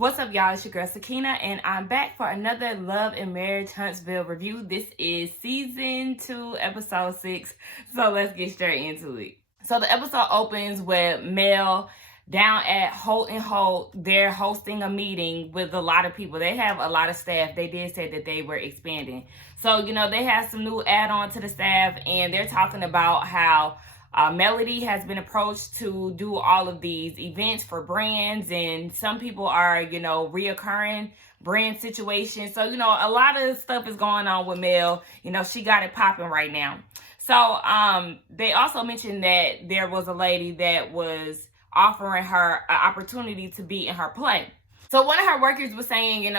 What's up, y'all? It's your girl Sakina, and I'm back for another Love and Marriage Huntsville review. This is season 2, episode 6. So let's get straight into it. So the episode opens with Mel down at Holt and Holt. They're hosting a meeting with a lot of people. They have a lot of staff. They did say that they were expanding. So, they have some new add-on to the staff, and they're talking about how Melody has been approached to do all of these events for brands, and some people are, reoccurring brand situations. So, a lot of stuff is going on with Mel. She got it popping right now. So, they also mentioned that there was a lady that was offering her an opportunity to be in her play. So, one of her workers was saying,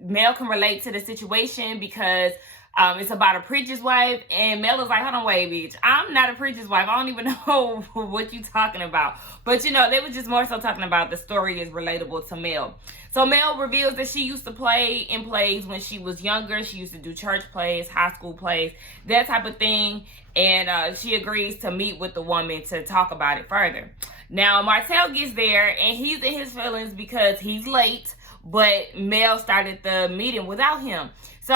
Mel can relate to the situation because it's about a preacher's wife, and Mel is like, hold on, wait, bitch. I'm not a preacher's wife. I don't even know what you talking about. But, they were just more so talking about the story is relatable to Mel. So Mel reveals that she used to play in plays when she was younger. She used to do church plays, high school plays, that type of thing. And she agrees to meet with the woman to talk about it further. Now, Martell gets there, and he's in his feelings because he's late, but Mel started the meeting without him. So,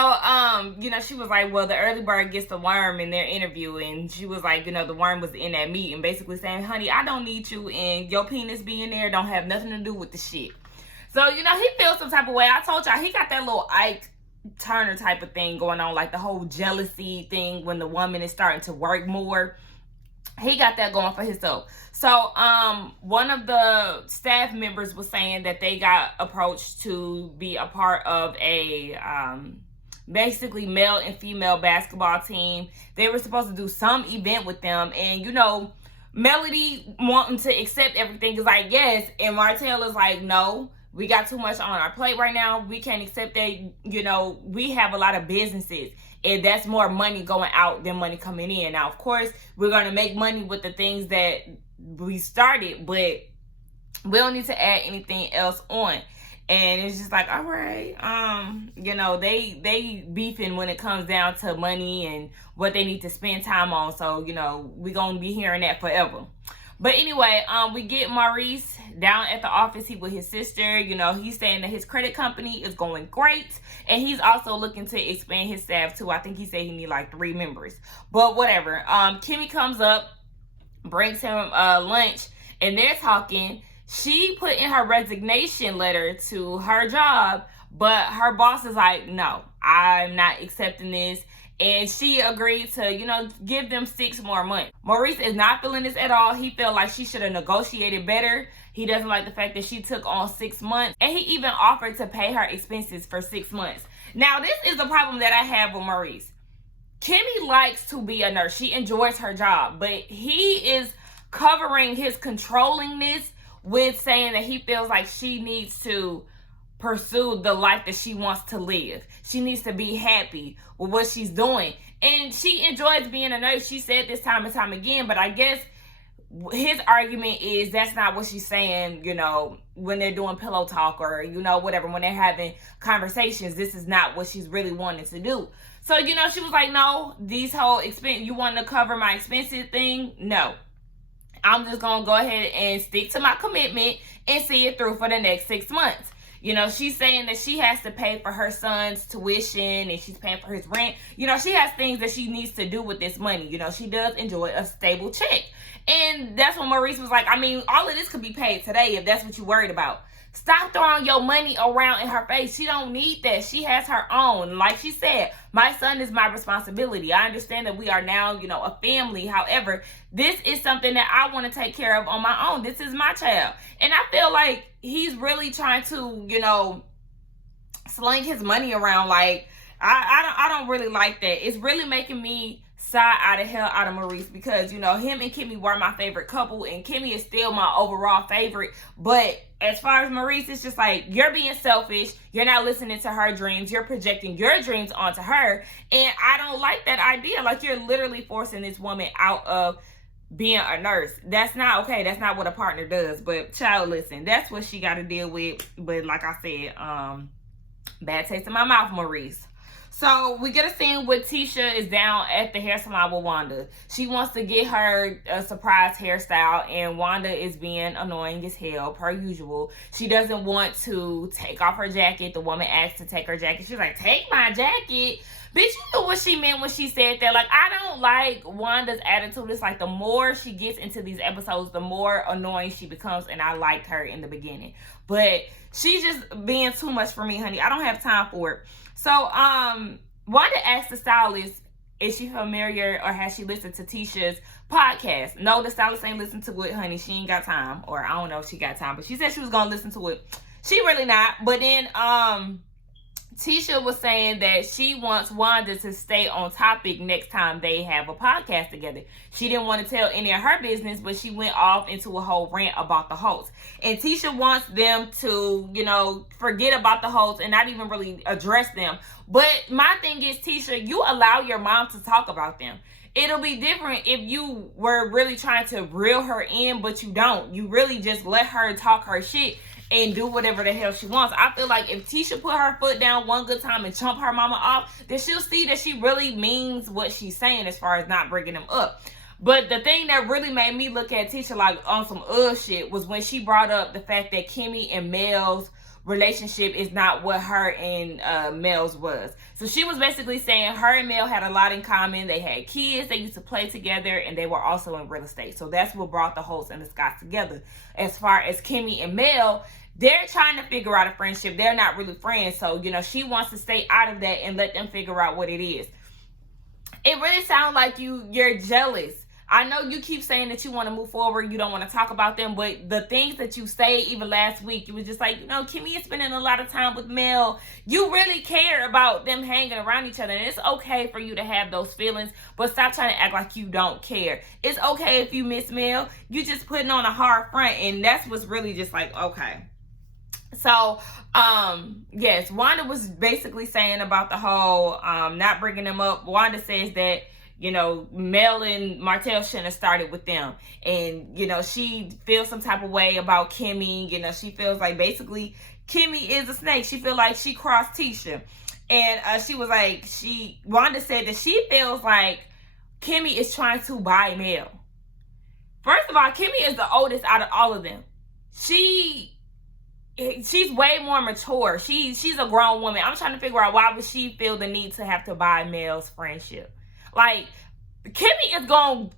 she was like, well, the early bird gets the worm in their interview. And she was like, the worm was in that meeting, basically saying, honey, I don't need you, and your penis being there don't have nothing to do with the shit. So, he feels some type of way. I told y'all, he got that little Ike Turner type of thing going on, like the whole jealousy thing when the woman is starting to work more. He got that going for himself. So, one of the staff members was saying that they got approached to be a part of a, basically male and female basketball team. They were supposed to do some event with them. And, Melody wanting to accept everything is like, yes. And Martell is like, no, we got too much on our plate right now. We can't accept that. We have a lot of businesses. And that's more money going out than money coming in. Now, of course, we're going to make money with the things that we started, but we don't need to add anything else on. And it's just like, all right, they beefing when it comes down to money and what they need to spend time on. So, we're going to be hearing that forever. But anyway, we get Maurice down at the office. He with his sister. He's saying that his credit company is going great. And he's also looking to expand his staff too. I think he said he need like 3 members. But whatever. Kimmi comes up, brings him lunch, and they're talking. She put in her resignation letter to her job, but her boss is like, no, I'm not accepting this. And she agreed to, give them 6 more months. Maurice is not feeling this at all. He felt like she should have negotiated better. He doesn't like the fact that she took on 6 months. And he even offered to pay her expenses for 6 months. Now, this is the problem that I have with Maurice. Kimmi likes to be a nurse. She enjoys her job. But he is covering his controllingness with saying that he feels like she needs to pursue the life that she wants to live. She needs to be happy with what she's doing. And she enjoys being a nurse. She said this time and time again, but I guess his argument is that's not what she's saying, when they're doing pillow talk or, whatever, when they're having conversations. This is not what she's really wanting to do. So, she was like, no, these whole expense, you want to cover my expenses thing? No. I'm just going to go ahead and stick to my commitment and see it through for the next 6 months. She's saying that she has to pay for her son's tuition and she's paying for his rent. She has things that she needs to do with this money. She does enjoy a stable check. And that's when Maurice was like, all of this could be paid today if that's what you're worried about. Stop throwing your money around in her face. She don't need that. She has her own. Like she said, my son is my responsibility. I understand that we are now, a family. However, this is something that I want to take care of on my own. This is my child. And I feel like he's really trying to, sling his money around. Like, I don't really like that. It's really making me sigh out of hell out of Maurice because, him and Kimmi were my favorite couple, and Kimmi is still my overall favorite. But as far as Maurice, it's just like, you're being selfish. You're not listening to her dreams. You're projecting your dreams onto her. And I don't like that idea. Like, you're literally forcing this woman out of being a nurse. That's not okay. That's not what a partner does. But child, listen, that's what she got to deal with. But like I said, bad taste in my mouth, Maurice. So we get a scene with Tisha is down at the hair salon with Wanda. She wants to get her a surprise hairstyle, and Wanda is being annoying as hell, per usual. She doesn't want to take off her jacket. The woman asks to take her jacket. She's like, take my jacket? Bitch, you know what she meant when she said that. Like, I don't like Wanda's attitude. It's like the more she gets into these episodes, the more annoying she becomes, and I liked her in the beginning. But she's just being too much for me, honey. I don't have time for it. So, Wanda asked the stylist, is she familiar or has she listened to Tisha's podcast? No, the stylist ain't listened to it, honey. She ain't got time. Or I don't know if she got time, but she said she was going to listen to it. She really not. But then, Tisha was saying that she wants Wanda to stay on topic next time they have a podcast together. She didn't want to tell any of her business, but she went off into a whole rant about the Holts. And Tisha wants them to, you know, forget about the Holts and not even really address them. But my thing is, Tisha, you allow your mom to talk about them. It'll be different if you were really trying to reel her in, but you don't. You really just let her talk her shit and do whatever the hell she wants. I feel like if Tisha put her foot down one good time and chump her mama off, then she'll see that she really means what she's saying as far as not bringing them up. But the thing that really made me look at Tisha like on some shit was when she brought up the fact that Kimmi and Mel's relationship is not what her and Mel's was. So she was basically saying her and Mel had a lot in common. They had kids, they used to play together, and they were also in real estate. So that's what brought the Holts and the Scotts together. As far as Kimmi and Mel, they're trying to figure out a friendship. They're not really friends. So, you know, she wants to stay out of that and let them figure out what it is. It really sounds like you're jealous. I know you keep saying that you want to move forward, you don't want to talk about them, but the things that you say, even last week, you was just like, you know, Kimmi is spending a lot of time with Mel. You really care about them hanging around each other, and it's okay for you to have those feelings, but stop trying to act like you don't care. It's okay if you miss Mel. You just putting on a hard front, and that's what's really just like, okay. So, yes, Wanda was basically saying about the whole not bringing them up. Wanda says that, you know, Mel and Martell shouldn't have started with them. And, you know, she feels some type of way about Kimmi. You know, she feels like basically Kimmi is a snake. She feels like she crossed Tisha. And she was like, Wanda said that she feels like Kimmi is trying to buy Mel. First of all, Kimmi is the oldest out of all of them. She's way more mature. She's a grown woman. I'm trying to figure out why would she feel the need to have to buy Mel's friendship. Like, Kimmi is going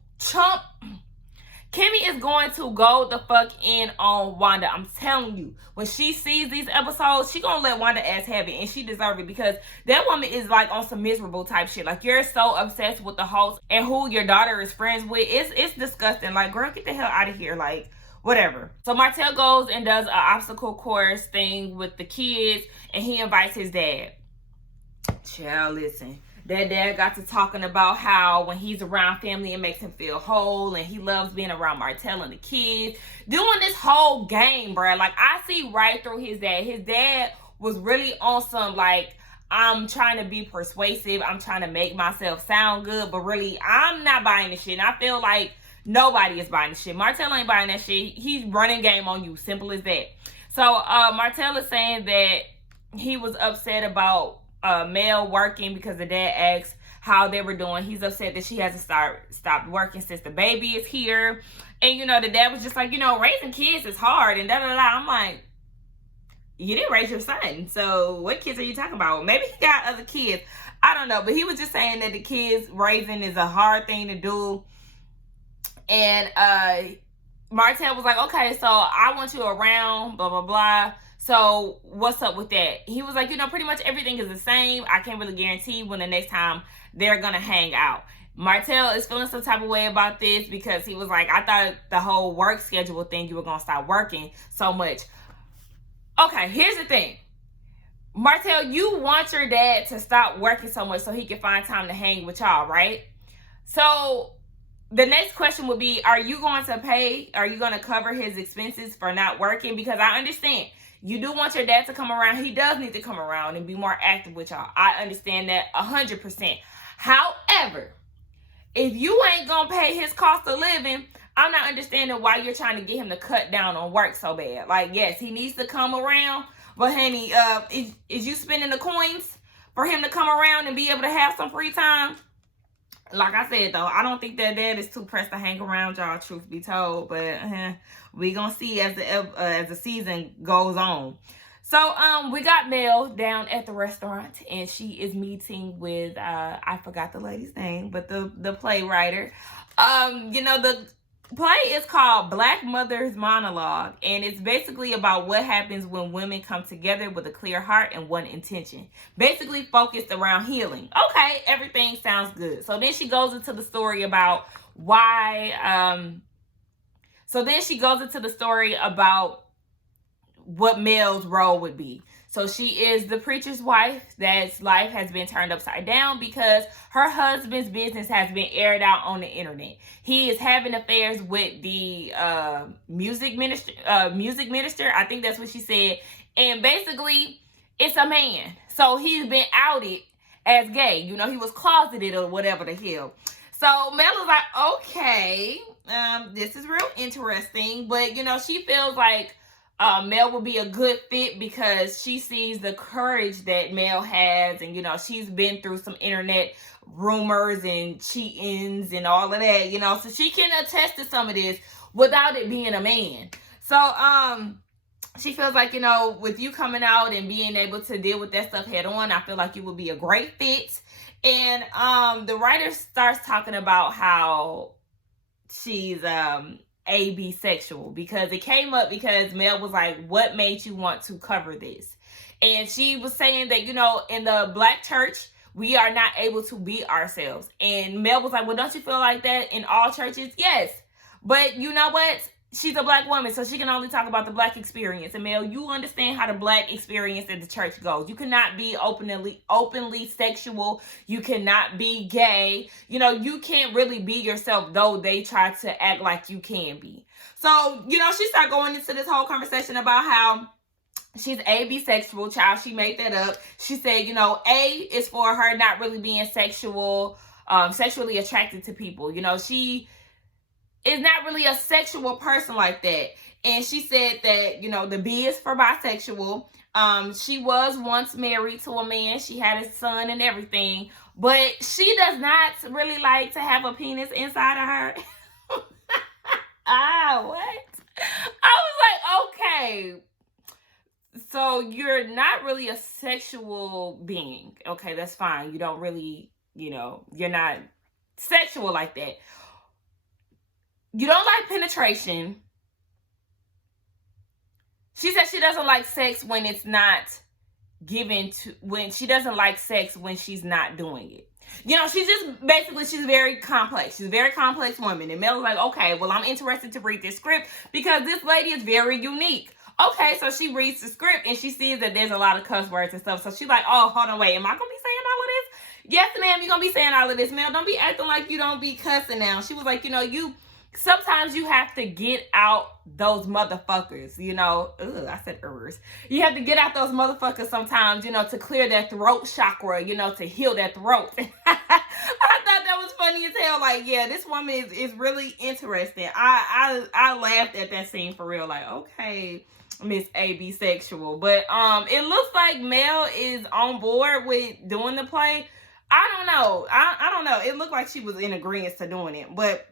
to go the fuck in on Wanda. I'm telling you. When she sees these episodes, she gonna let Wanda ass have it. And she deserves it because that woman is like on some miserable type shit. Like, you're so obsessed with the Holts and who your daughter is friends with. It's disgusting. Like, girl, get the hell out of here. Like, whatever. So Martell goes and does an obstacle course thing with the kids. And he invites his dad. Child, listen. That dad got to talking about how when he's around family, it makes him feel whole. And he loves being around Martell and the kids. Doing this whole game, bro. Like, I see right through his dad. His dad was really on some, like, I'm trying to be persuasive. I'm trying to make myself sound good. But really, I'm not buying this shit. And I feel like nobody is buying this shit. Martell ain't buying that shit. He's running game on you. Simple as that. So, Martell is saying that he was upset about Mel working because the dad asked how they were doing. He's upset that she hasn't stopped working since the baby is here. And, you know, the dad was just like, you know, raising kids is hard and da-da-da. I'm like, you didn't raise your son. So what kids are you talking about? Maybe he got other kids. I don't know. But he was just saying that the kids raising is a hard thing to do. And Martell was like, okay, so I want you around, blah, blah, blah. So what's up with that? He was like, you know, pretty much everything is the same. I can't really guarantee when the next time they're going to hang out. Martell is feeling some type of way about this because he was like, I thought the whole work schedule thing, you were going to stop working so much. Okay, here's the thing. Martell, you want your dad to stop working so much so he can find time to hang with y'all, right? So the next question would be, are you going to cover his expenses for not working? Because I understand. You do want your dad to come around. He does need to come around and be more active with y'all. I understand that 100%. However, if you ain't going to pay his cost of living, I'm not understanding why you're trying to get him to cut down on work so bad. Like, yes, he needs to come around. But, honey, is you spending the coins? for him to come around and be able to have some free time. Like I said, though, I don't think that dad is too pressed to hang around y'all, truth be told. But we gonna see as the season goes on. So we got Mel down at the restaurant, and she is meeting with I forgot the lady's name, but the playwriter. The play is called Black Mother's Monologue, and it's basically about what happens when women come together with a clear heart and one intention. Basically focused around healing. Okay, everything sounds good. So then she goes into the story about why. So then she goes into the story about what Mel's role would be. So she is the preacher's wife that's life has been turned upside down because her husband's business has been aired out on the internet. He is having affairs with the music minister. I think that's what she said. And basically, it's a man. So he's been outed as gay. He was closeted or whatever the hell. So Mel is like, okay, this is real interesting. But, she feels like Mel will be a good fit because she sees the courage that Mel has, and she's been through some internet rumors and cheatings and all of that, so she can attest to some of this without it being a man. So she feels like, with you coming out and being able to deal with that stuff head on, I feel like you would be a great fit. And the writer starts talking about how she's asexual, because it came up because Mel was like, what made you want to cover this? And she was saying that, in the Black church, we are not able to be ourselves. And Mel was like, well, don't you feel like that in all churches? Yes. But you know what? She's a Black woman, so she can only talk about the Black experience. And Mel, you understand how the Black experience at the church goes. You cannot be openly sexual. You cannot be gay. You can't really be yourself, though they try to act like you can be. So, she started going into this whole conversation about how she's bisexual, child. She made that up. She said, A is for her not really being sexually attracted to people. She is not really a sexual person like that. And she said that, the B is for bisexual. She was once married to a man. She had a son and everything. But she does not really like to have a penis inside of her. What? I was like, okay. So you're not really a sexual being. Okay, that's fine. You don't really, you're not sexual like that. You don't like penetration. She said she doesn't like sex when it's not when she doesn't like sex when she's not doing it. She's very complex. She's a very complex woman. And Mel was like, okay, well, I'm interested to read this script because this lady is very unique. Okay, so she reads the script and she sees that there's a lot of cuss words and stuff. So she's like, oh, hold on, wait, am I going to be saying all of this? Yes, ma'am, you're going to be saying all of this, Mel. Don't be acting like you don't be cussing now. She was like, sometimes you have to get out those motherfuckers, I said errors. You have to get out those motherfuckers sometimes, to clear that throat chakra, to heal that throat. I thought that was funny as hell. Like, yeah, this woman is really interesting. I laughed at that scene for real. Like, okay, Miss Bisexual. But it looks like Mel is on board with doing the play. I don't know. I don't know. It looked like she was in agreement to doing it, but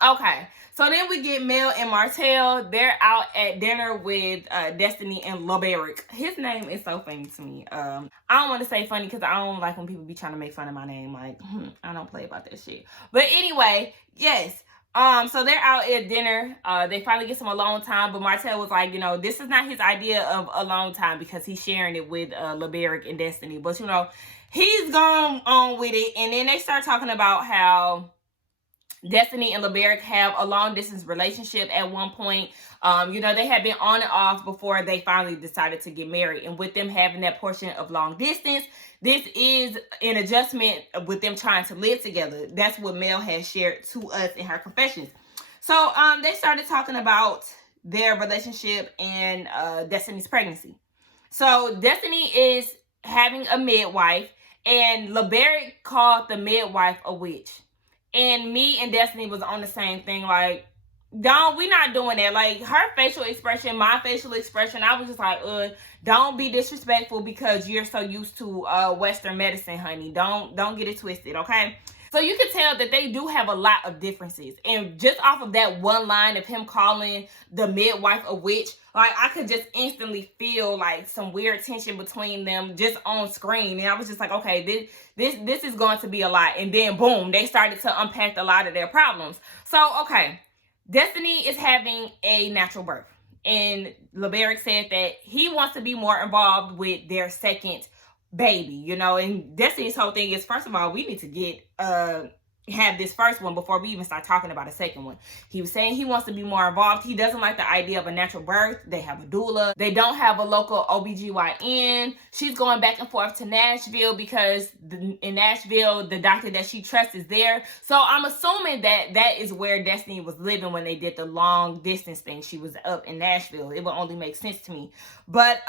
okay, so then we get Mel and Martell. They're out at dinner with Destiny and LeBerick. His name is so funny to me. I don't want to say funny because I don't like when people be trying to make fun of my name. Like, I don't play about that shit. But anyway, yes. So they're out at dinner. They finally get some alone time, but Martell was like, this is not his idea of alone time because he's sharing it with LeBerick and Destiny. But, he's gone on with it. And then they start talking about how Destiny and LeBerick have a long distance relationship at one point. They had been on and off before they finally decided to get married. And with them having that portion of long distance, this is an adjustment with them trying to live together. That's what Mel has shared to us in her confessions. So they started talking about their relationship and Destiny's pregnancy. So Destiny is having a midwife, and LeBerick called the midwife a witch. And me and Destiny was on the same thing, like, we not doing that. Like, her facial expression, my facial expression, I was just like, don't be disrespectful because you're so used to Western medicine, honey. Don't get it twisted, okay? So you can tell that they do have a lot of differences. And just off of that one line of him calling the midwife a witch, like, I could just instantly feel like some weird tension between them just on screen. And I was just like, okay, this is going to be a lot. And then boom, they started to unpack a lot of their problems. So, okay, Destiny is having a natural birth. And LeBaric said that he wants to be more involved with their second baby, you know. And Destiny's whole thing is, first of all, we need to get have this first one before we even start talking about a second one. He was saying he wants to be more involved. He doesn't like the idea of a natural birth. They have a doula. They don't have a local OBGYN. She's going back and forth to Nashville because in Nashville, the doctor that she trusts is there. So I'm assuming that that is where Destiny was living when they did the long distance thing. She was up in Nashville. It would only make sense to me. But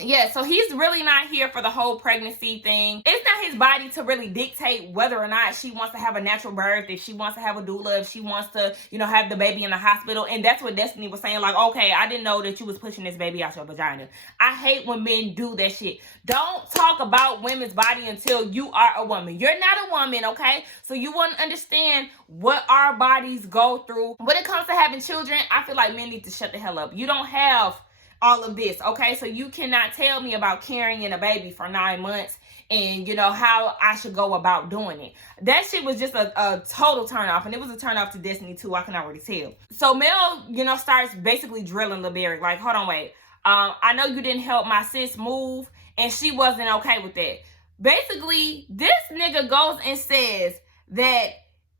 yeah, so he's really not here for the whole pregnancy thing. It's not his body to really dictate whether or not she wants to have a natural birth, if she wants to have a doula, if she wants to, you know, have the baby in the hospital. And that's what Destiny was saying, like, okay, I didn't know that you was pushing this baby out your vagina. I hate when men do that shit. Don't talk about women's body until you are a woman. You're not a woman, okay? So you won't understand what our bodies go through. When it comes to having children, I feel like men need to shut the hell up. You don't have all of this, okay? So you cannot tell me about carrying a baby for 9 months and, you know, how I should go about doing it. That shit was just a total turn off, and it was a turn off to Destiny too, I can already tell. So Mel, you know, starts basically drilling LeBaric, like, hold on, wait. I know you didn't help my sis move, and she wasn't okay with that. Basically, this nigga goes and says that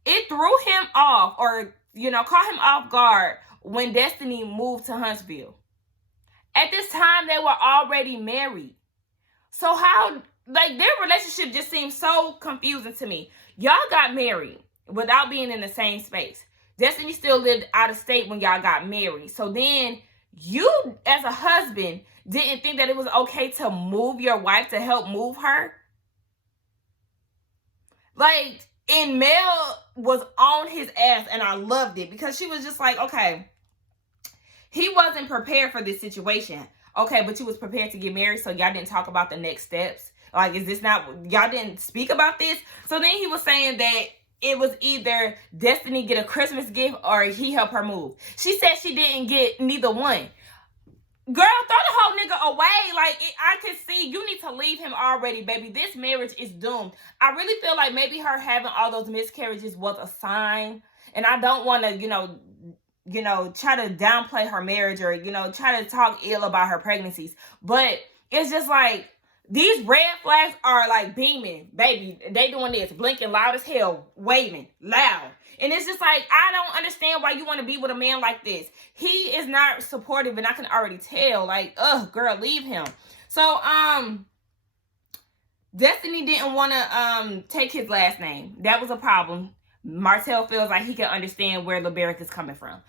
it threw him off, or, you know, caught him off guard when Destiny moved to Huntsville. At this time, they were already married. So how, like, their relationship just seems so confusing to me. Y'all got married without being in the same space. Destiny still lived out of state when y'all got married. So then you, as a husband, didn't think that it was okay to move your wife, to help move her? Like, and Mel was on his ass, and I loved it because she was just like, okay, he wasn't prepared for this situation. Okay, but you was prepared to get married, so y'all didn't talk about the next steps. Like, is this not, y'all didn't speak about this? So then he was saying that it was either Destiny get a Christmas gift or he help her move. She said she didn't get neither one. Girl, throw the whole nigga away. Like, I can see you need to leave him already, baby. This marriage is doomed. I really feel like maybe her having all those miscarriages was a sign. And I don't want to, you know, try to downplay her marriage or, you know, try to talk ill about her pregnancies. But it's just like, these red flags are like beaming, baby. They doing this, blinking loud as hell, waving loud. And it's just like, I don't understand why you want to be with a man like this. He is not supportive, and I can already tell. Like, ugh, girl, leave him. So, Destiny didn't want to take his last name. That was a problem. Martell feels like he can understand where LeBaric is coming from.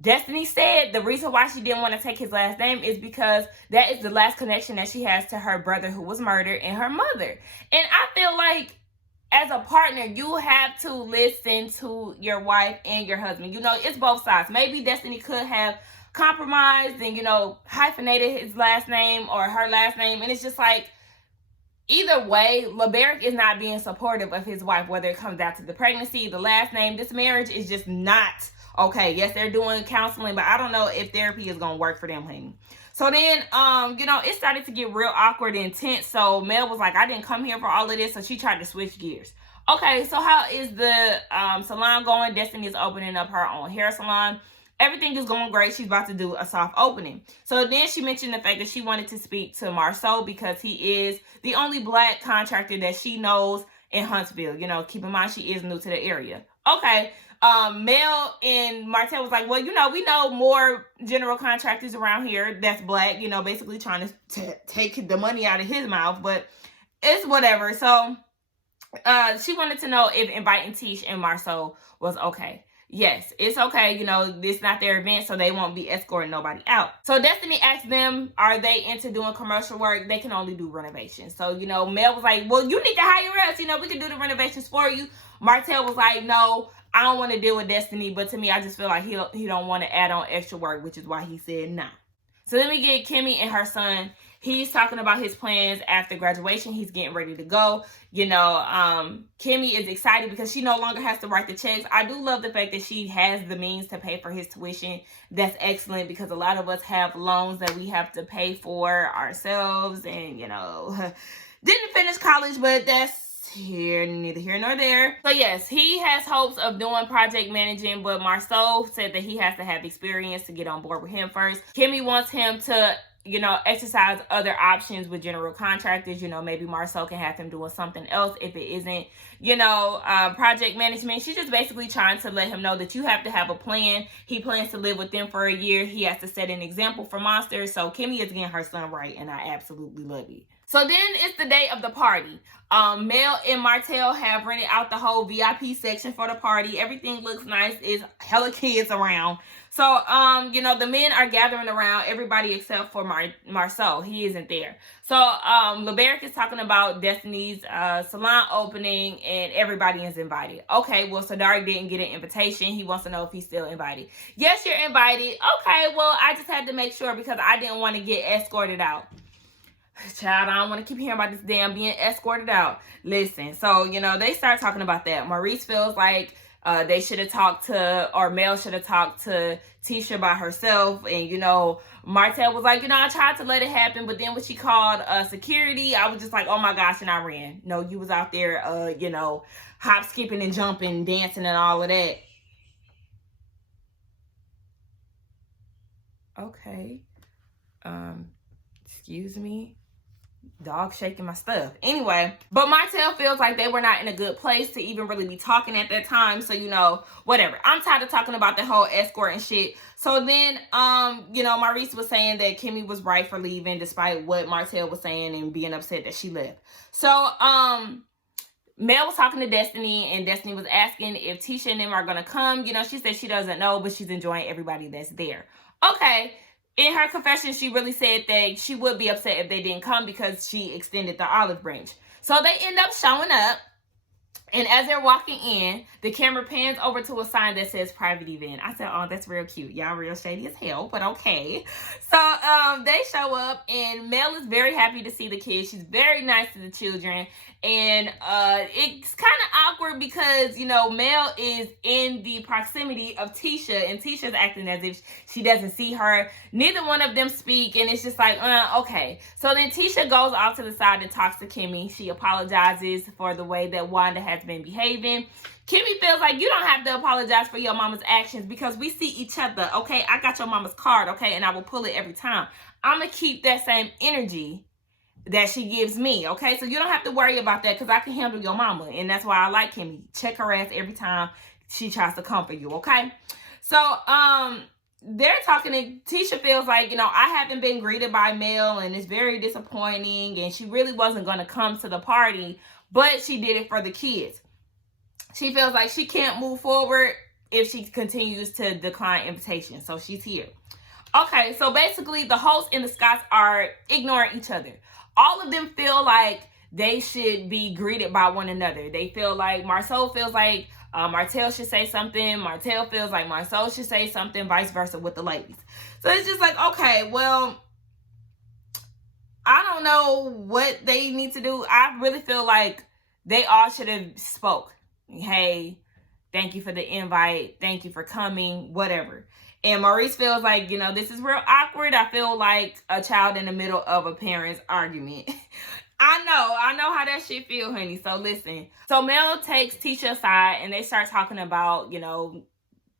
Destiny said the reason why she didn't want to take his last name is because that is the last connection that she has to her brother who was murdered and her mother. And I feel like as a partner, you have to listen to your wife and your husband. You know, it's both sides. Maybe Destiny could have compromised and, you know, hyphenated his last name or her last name. And it's just like, either way, LeBaric is not being supportive of his wife, whether it comes down to the pregnancy, the last name. This marriage is just not okay. Yes, they're doing counseling, but I don't know if therapy is going to work for them, honey. So then, you know, it started to get real awkward and tense. So Mel was like, I didn't come here for all of this. So she tried to switch gears. Okay, so how is the salon going? Destiny is opening up her own hair salon. Everything is going great. She's about to do a soft opening. So then she mentioned the fact that she wanted to speak to Marsau because he is the only black contractor that she knows in Huntsville. You know, keep in mind she is new to the area. Okay. Mel and Martell was like, well, you know, we know more general contractors around here that's black, you know, basically trying to take the money out of his mouth, but it's whatever. So she wanted to know if inviting Tisa and Marsau was okay. Yes, it's okay. You know, it's not their event, so they won't be escorting nobody out. So Destiny asked them, are they into doing commercial work? They can only do renovations. So, you know, Mel was like, well, you need to hire us. You know, we can do the renovations for you. Martell was like, no, I don't want to deal with Destiny, but to me, I just feel like he don't want to add on extra work, which is why he said nah. So then we get Kimmi and her son. He's talking about his plans after graduation. He's getting ready to go. You know, Kimmi is excited because she no longer has to write the checks. I do love the fact that she has the means to pay for his tuition. That's excellent because a lot of us have loans that we have to pay for ourselves. And, you know, didn't finish college, but that's neither here nor there. So yes, he has hopes of doing project managing, but Marsau said that he has to have experience to get on board with him first. Kimmi wants him to, you know, exercise other options with general contractors. You know, maybe Marsau can have him doing something else if it isn't, you know, project management. She's just basically trying to let him know that you have to have a plan. He plans to live with them for a year. He has to set an example for monsters. So Kimmi is getting her son right, and I absolutely love it. So then it's the day of the party. Mel and Martell have rented out the whole VIP section for the party. Everything looks nice. It's hella kids around. So, you know, the men are gathering around, everybody except for Marsau. He isn't there. So, LeBaric is talking about Destiny's salon opening, and everybody is invited. Okay, well, Sadari didn't get an invitation. He wants to know if he's still invited. Yes, you're invited. Okay, well, I just had to make sure because I didn't want to get escorted out. Child, I don't want to keep hearing about this damn being escorted out. Listen, so, you know, they start talking about that. Maurice feels like they should have talked to, or Mel should have talked to Tisha by herself. And, you know, Martell was like, you know, I tried to let it happen, but then when she called security, I was just like, oh my gosh, and I ran. No, you was out there, you know, hop, skipping and jumping, dancing and all of that. Okay. Excuse me. Dog shaking my stuff. Anyway, but Martell feels like they were not in a good place to even really be talking at that time. So, you know, whatever. I'm tired of talking about the whole escort and shit. So then, you know, Maurice was saying that Kimmi was right for leaving despite what Martell was saying and being upset that she left. So, Mel was talking to Destiny, and Destiny was asking if Tisha and them are going to come. You know, she said she doesn't know, but she's enjoying everybody that's there. Okay. In her confession, she really said that she would be upset if they didn't come because she extended the olive branch. So they end up showing up. And as they're walking in, the camera pans over to a sign that says private event. I said, oh, that's real cute. Y'all real shady as hell, but okay. So they show up, and Mel is very happy to see the kids. She's very nice to the children. And it's kind of awkward because, you know, Mel is in the proximity of Tisha, and Tisha's acting as if she doesn't see her. Neither one of them speak, and it's just like, okay. So then Tisha goes off to the side and talks to Kimmi. She apologizes for the way that Wanda has been behaving. Kimmi feels like you don't have to apologize for your mama's actions because we see each other, okay? I got your mama's card, okay? And I will pull it every time. I'm going to keep that same energy that she gives me, okay? So you don't have to worry about that because I can handle your mama. And that's why I like Kimmi. Check her ass every time she tries to comfort you, okay? So, they're talking to Tisha feels like, you know, I haven't been greeted by Mel and it's very disappointing. And she really wasn't going to come to the party, but she did it for the kids. She feels like she can't move forward if she continues to decline invitations. So she's here. Okay, so basically the hosts and the Scotts are ignoring each other. All of them feel like they should be greeted by one another. They feel like Marsau feels like Martell should say something. Martell feels like Marsau should say something, vice versa with the ladies. So it's just like, okay, well, I don't know what they need to do. I really feel like they all should have spoke. Hey, thank you for the invite. Thank you for coming, whatever. And Maurice feels like, you know, this is real awkward. I feel like a child in the middle of a parent's argument. I know how that shit feel, honey. So listen. So Mel takes Tisha aside and they start talking about, you know,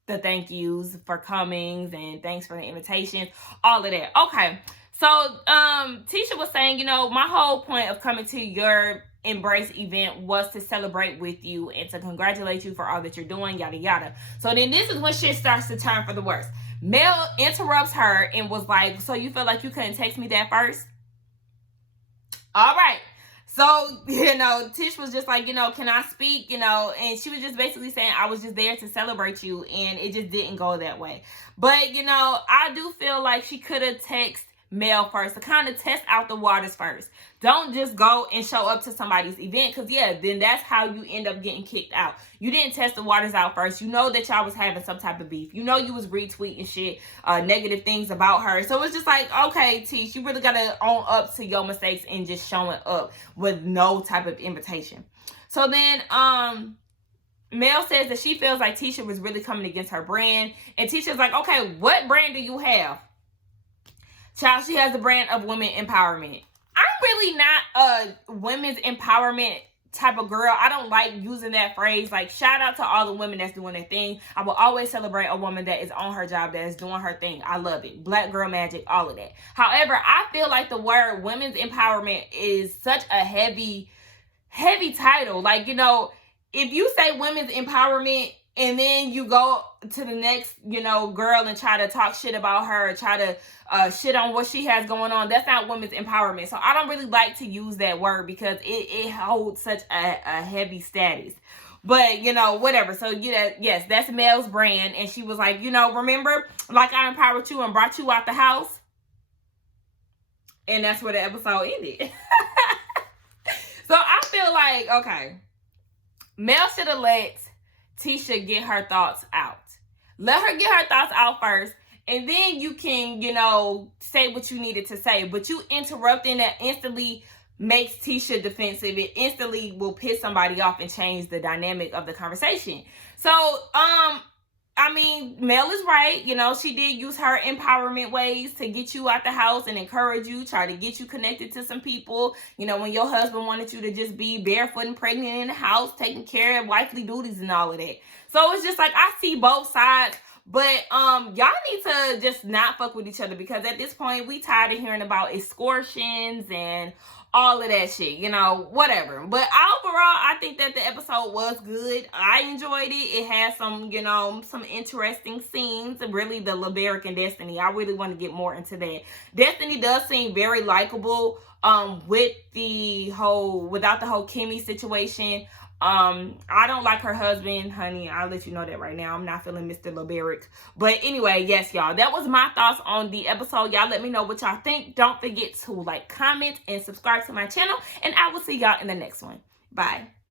the thank yous for comings and thanks for the invitations, all of that. Okay. So Tisha was saying, you know, my whole point of coming to your Embrace event was to celebrate with you and to congratulate you for all that you're doing, yada yada. So then this is when shit starts to turn for the worse. Mel interrupts her and was like, so you feel like you couldn't text me that first? All right. So, you know, Tish was just like, you know, can I speak? You know, and she was just basically saying, I was just there to celebrate you, and it just didn't go that way. But, you know, I do feel like she could have texted Mel first to kind of test out the waters first. Don't just go and show up to somebody's event, because then that's how you end up getting kicked out. You didn't test the waters out first. You know that y'all was having some type of beef. You know you was retweeting shit, negative things about her. So it's just like, okay, Tish, you really gotta own up to your mistakes and just showing up with no type of invitation. So then Mel says that she feels like Tisha was really coming against her brand. And Tisha's like, okay, what brand do you have? Child, she has the brand of women empowerment. I'm really not a women's empowerment type of girl. I don't like using that phrase. Like, shout out to all the women that's doing their thing. I will always celebrate a woman that is on her job, that is doing her thing. I love it. Black girl magic, all of that. However, I feel like the word women's empowerment is such a heavy title. Like, you know, if you say women's empowerment and then you go to the next, you know, girl and try to talk shit about her, try to shit on what she has going on, that's not women's empowerment. So I don't really like to use that word because it holds such a heavy status. But, you know, whatever. So, yes, that's Mel's brand. And she was like, you know, remember, like I empowered you and brought you out the house? And that's where the episode ended. So I feel like, okay, Mel should have let Tisha get her thoughts out. Let her get her thoughts out first, and then you can, you know, say what you needed to say. But you interrupting that instantly makes Tisha defensive. It instantly will piss somebody off and change the dynamic of the conversation. So, I mean, Mel is right. You know, she did use her empowerment ways to get you out the house and encourage you, try to get you connected to some people. You know, when your husband wanted you to just be barefoot and pregnant in the house, taking care of wifely duties and all of that. So it's just like, I see both sides. But y'all need to just not fuck with each other, because at this point, we tired of hearing about extortions and all of that shit, you know, whatever. But overall, I think that the episode was good. I enjoyed it. It had some, you know, some interesting scenes. Really, the LeBerick and Destiny. I really want to get more into that. Destiny does seem very likable without the whole Kimmi situation. I don't like her husband, honey. I'll let you know that right now. I'm not feeling Mr. LeBerick. But anyway, yes, y'all. That was my thoughts on the episode. Y'all let me know what y'all think. Don't forget to like, comment, and subscribe to my channel. And I will see y'all in the next one. Bye.